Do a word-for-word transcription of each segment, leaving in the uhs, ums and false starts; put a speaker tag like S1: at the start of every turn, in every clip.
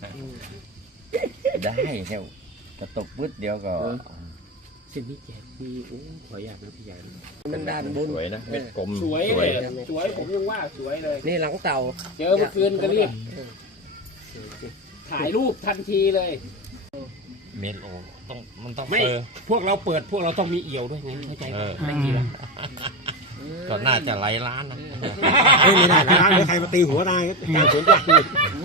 S1: ได้แค่กระตกปึ๊ดเดียวก็
S2: เส้นนี้แจกพี่โอ้ขออยากนะพี่ใหญ่
S3: มันด้านบน
S1: สวยนะเม็ดกลม
S2: สวยเลยสวยผมยังว่าสวยเลย
S3: นี่หลังเต่า
S2: เจอเมื่อคืนก็รีบถ่ายรูปทันทีเลย
S1: เมดโอต้องมันต้อง
S2: ไม่
S1: เออ
S2: พวกเราเปิดพวกเราต้องมีเอี่ยวด้วยไงเข้าใจไม่กี่ละ
S1: ก็น่าจะไล่ล้านนะ
S4: ไม่ได้ล้านเลยใครมาตีหัวได้การสวนจักรเลย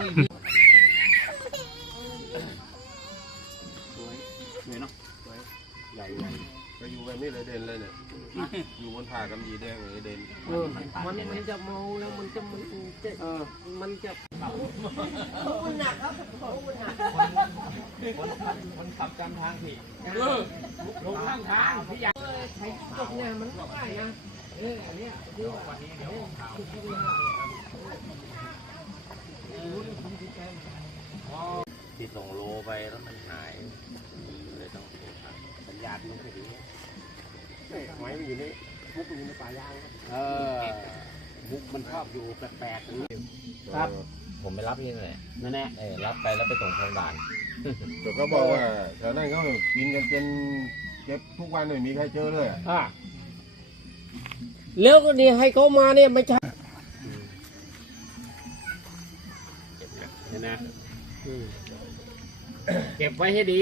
S2: สวยเนาะใหญ่ใหญ่ก็อยู่แบบนี้เลยเด่นเลยเนี่ยอยู่บนผ่ากำยีแดงเลยเด่น
S3: เออมันมันจะเมาแล้วมันจะมันจะเออมันจะมันหนักครับมันหนัก
S1: มันขับจำทางผิด
S2: เออลงข้างทางพี่ใหญ่
S3: ใช้ตกเนี่ยมันง่ายนะเอออันนี้ดีกว่าวันนี้เดี๋ยว
S1: ที่ส่งโลไปแล้วมันหายเลยต้องสัญญาณมันไม่ดี
S2: หอยมันอยู่นี่มุกมันอยู่ในป่ายางเออมุกมันชอบอยู่แปลกๆนี่ครับ
S1: ผมไปรับที่นั่นแหละ
S2: นั่นแหละ
S1: เออรับไปแล้วไปส่งทางด่าน
S5: เดี๋ยวก็บอกว่าแถวนั้นเขากินกันจนเก็บทุกวันไม่มีใครเจอเลย
S2: อ่า
S3: แล้วก็นี่ให้เขามาเนี่ยไม่ใช่
S2: เห็นไหมเก็บไว้ให้ดี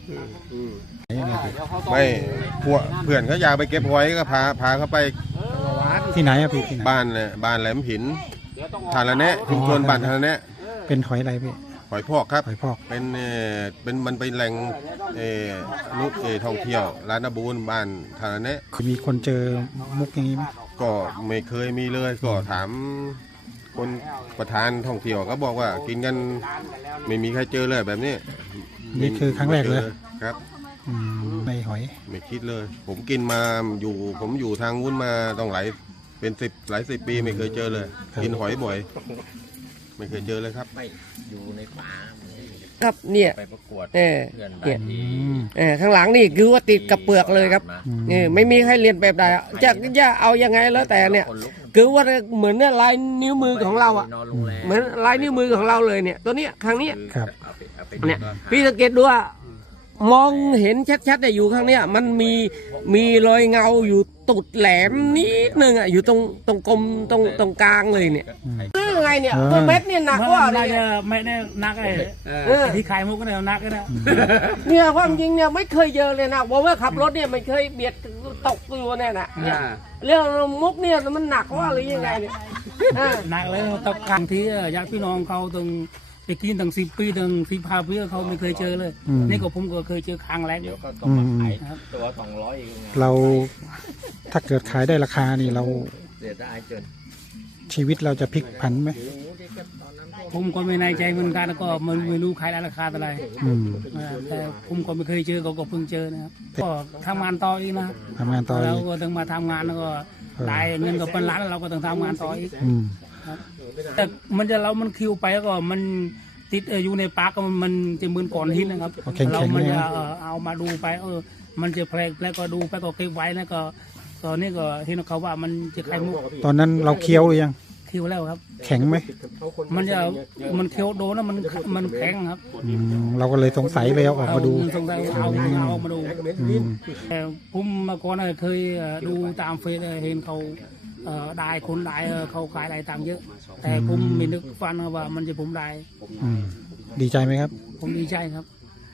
S5: ไม่พวกเพื่อนเขาอยากไปเก็บหอยก็พาพาเขาไป
S4: ที่ไหนอะพี่ที่ไหน
S5: บ้านเลยบ้านแหลมหินทาระแนะชุมชนบ้านทาระแนะ
S4: เป็นหอยอะไรพี่
S5: หอยพอกครับ
S4: หอยพอก
S5: เป็นเออเป็นมันเป็นแหล่งเออนุเออท่องเที่ยวร้านนบูนบ้านทาระแนะ
S4: มีคนเจอมุกอย่างนี้ไหม
S5: ก็ไม่เคยมีเลยก็ถามคนประธานท่องเที่ยวก็บอกว่ากินกันไม่มีใครเจอเลยแบบนี้
S4: นี่คือครั้งแรกเลย
S5: ครับ
S4: ในหอย
S5: ไม่คิดเลยผมกินมาอยู่ผมอยู่ทางวุ้นมาต้องหลายเป็นสิบหลายสิบปีไม่เคยเจอเลยกินหอยบ่อยไม่เคยเจอเลยครับ
S1: ไม่อยู่ในป่า
S3: ครับเนี่ย
S1: ไปประกวด
S3: เออ
S1: เพื่อนบ้านที่
S3: เออข้างหลังนี่คือว่าติดกับเปลือกเลยครับนี่ไม่มีใครเรียนแบบใดจะจะเอายังไงแล้วแต่เนี่ยคือว่าเหมือนเนี่ยลายนิ้วมือของเราอ่ะเหมือนลายนิ้วมือของเราเลยเนี่ยตัวเนี้ยครั้งนี้เนี่ยพี่สังเกตดูว่ามองเห็นชัดๆแต่อยู่ข้างเนี้ยมันมีมีรอยเงาอยู่ตุดแหลมนิดนึงอ่ะอยู่ตรงตรงกลมตรงตรงกลางเลยเนี่ยคือไงเนี่ยตัวเม็ดเนี่ยหนักกว่าเลย
S2: ไม่ได้นักไอ้ที่ขายมุกก็เนี่ยนักก็ได้
S3: เนี่ยความจริงเนี่ยไม่เคยเจอเลยนะบอกว่าขับรถเนี่ยไม่เคยเบียดตกตัวเนี่ยนะเรื่องมุกเนี่ยมันหนักว่าหรือยังไงเนี่ย
S2: หนักเลยตกกลางที่ญาติพี่น้องเขาตรงไปกินตั้งสิบปีตั้งสิบห้าปีเขาไม่เคยเจอเลยนี่ก็ผมก็เคยเจอครั้งแรก
S1: เดี๋ยวก็ต้องมาขายตัวสองร้อยอีก
S4: เราถ้าเกิดขายได้ราคานี่เรา
S1: เสียดายจน
S4: ชีวิตเราจะพลิกผันไหม
S2: ผมก็ไม่ในใจเหมือนกันแล้วก็มันไม่รู้ขายได้ราคาเท่าไหร่แต่ผมก็ไม่เคยเจอเขาก็เพิ่งเจอนะครับก็ทำงานต่ออีกนะ
S4: ทำงานต่อ
S2: แล้วก็ต้องมาทำงานแล้วก็ได้เงินก็เป็นล้านเราก็ต้องทำงานต่ออีกแต่มันจะเรามันคิวไปก็มันติดอยู่ในปากก็มันจะเหมือนก่อนฮิตนะครับเรามันจะเอามาดูไปเออมันจะแปลกแล้วก็ดูไปก็เก็บไว้แล้วก็ตอนนี้ก็เห็นเขาว่ามันจะไข่มุก
S4: ตอนนั้นเราเคี้ยวหรือยัง
S2: เคี้ยวแล้วครับ
S4: แข็งไหม
S2: มันจะมันเคี้ยวโดนแล้วมันมันแข็งครับ
S4: เราก็เลยสงสัยเลยเอาออกมาดู
S2: สงสัยเอาเอามาดูแต่ผมมาก่อนเคยดูตามเฟซเห็นเขาได้คนได้เขาขายได้ตังค์เยอะแต่ผมไม่นึกฟันว่ามันจะผมได้
S4: ดีใจไหมครับ
S2: ผมดีใจครับ